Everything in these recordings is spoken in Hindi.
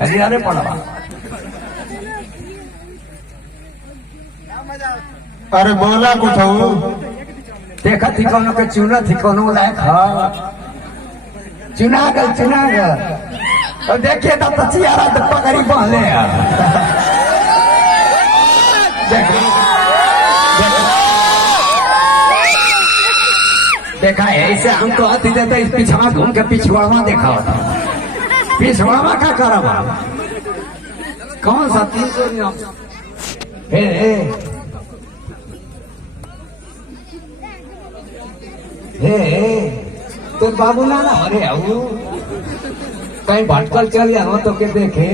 अरे पड़वा अरे बोला कुछ देखा थी कोनो के चुना थी कोनो लायक चुना गल और देखिए तो तचियारा तो पकड़ी पहले देखा ऐसे हम तो आती देते इस पिछवा घूम के पिछवाड़ा देखा होता पिछवाड़ा का करवा कौन सा 300 तो बाबू ना अरे आओ कहीं भटकल चल जाओ तो के देखे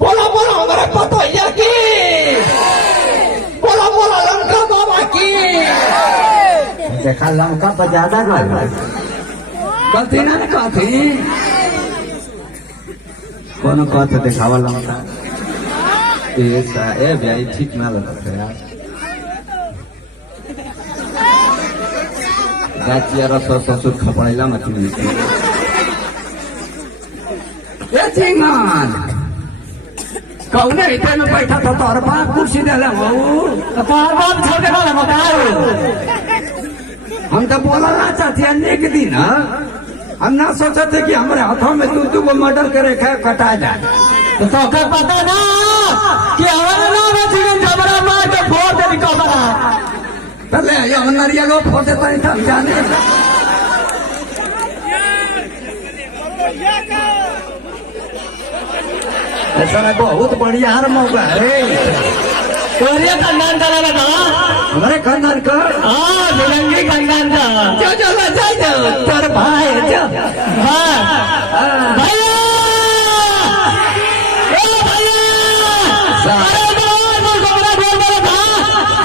बोला हमारे पता है कि बोला लंका बाबा की देखा लंका पर ज्यादा गलती ना कहती कौन कहते दिखावा लंका ए भाई ठीक ना लगता यार गाचियारा ससुर खपड़ेला मछली कौन इतने में बैठा था तोर बाप कुर्सी देला तोर बाप छोड़ दे हम तो बोला ना चाहते एक दिन हम ना सोचे थे कि हमारे हाथों में तू को मर्डर करे कटा जाए तो पता ना कि हमारे नाम है जीवन जबरा मार के फोड़ दे निकलना पहले ये नरिया लोग फोड़ देता नहीं था जाने ऐसा बहुत बढ़िया हर मौका है कोरिया खानदान का लगा हमारे खानदान का हाँ दुरंगी खानदान का जो तर भाई जो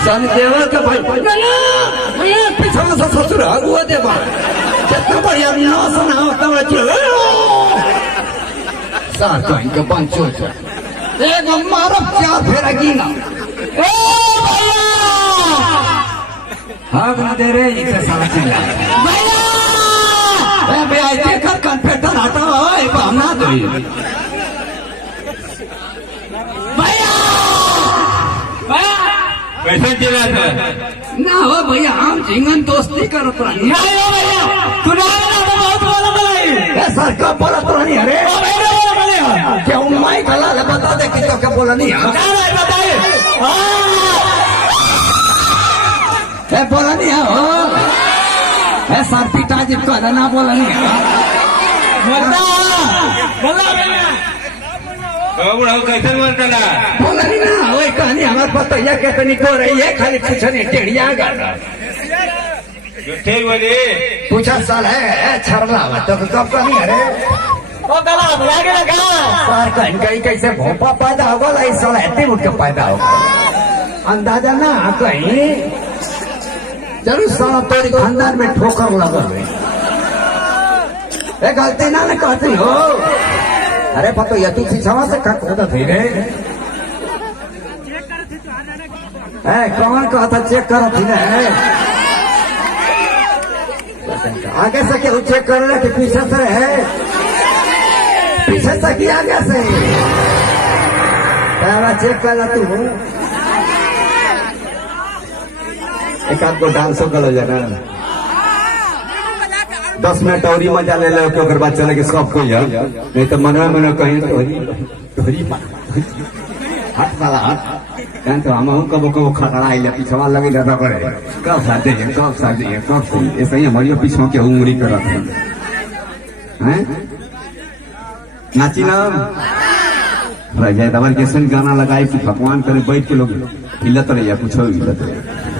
सन देवर के भाई पीछा से ससुर हुआ देवा कितना बढ़िया ना सुना होता सार तो इनके पंचो एक मारो क्या फेरेगी ना हाँ ना दे रहे इसे सारा चला भैया देखकर कन्फेक्टर हटा हम ना दो कैसे चला था ना हो भैया हम झिंगन दोस्ती करत रही भैया तू ना बहुत बोला सर कब बोलत रही अरे क्यों माई गला ले बता दे कि तो क्या बोला नहीं है बोला नहीं है सर पिताजी को ना बोला नहीं कैसे बोलता ना बोला नहीं ना वही कहानी हमारे पता यह कैसे निकल रही है खाली पूछा नहीं टेढ़िया ठीक बोली पूछा साल है छरला तो कब कहानी अरे सर कहीं कैसे भोपा पैदा होगा इस साल ऐसे उठ के पैदा होगा अंदाजा ना कहीं जरूर साला तोरी खानदान में ठोकर लगा गलती ना कहती हो अरे पतो ये तू पीछावा से कट होता थे रे कौन कहता चेक करो थी ना आगे से क्या चेक कर रहे कि पीछे से है पीछे से की आगे से चेक कर ला तू एक आध को डांसो कर लो जाना 10 मिनट और मजा ले लो के बाद चले के सब कोई नहीं तो मन में कहीं तोरी हट साला हट तो हम कबो खतरा आइले पिछवा लगे ज्यादा करे कब शादी है कब ऐसा ही हमारी पीछों के उंगली कर हैं नाची नाम जय दवर के गाना लगाए कि भगवान करे बैठ के लोग हिलत रहे या कुछ हिलत रहे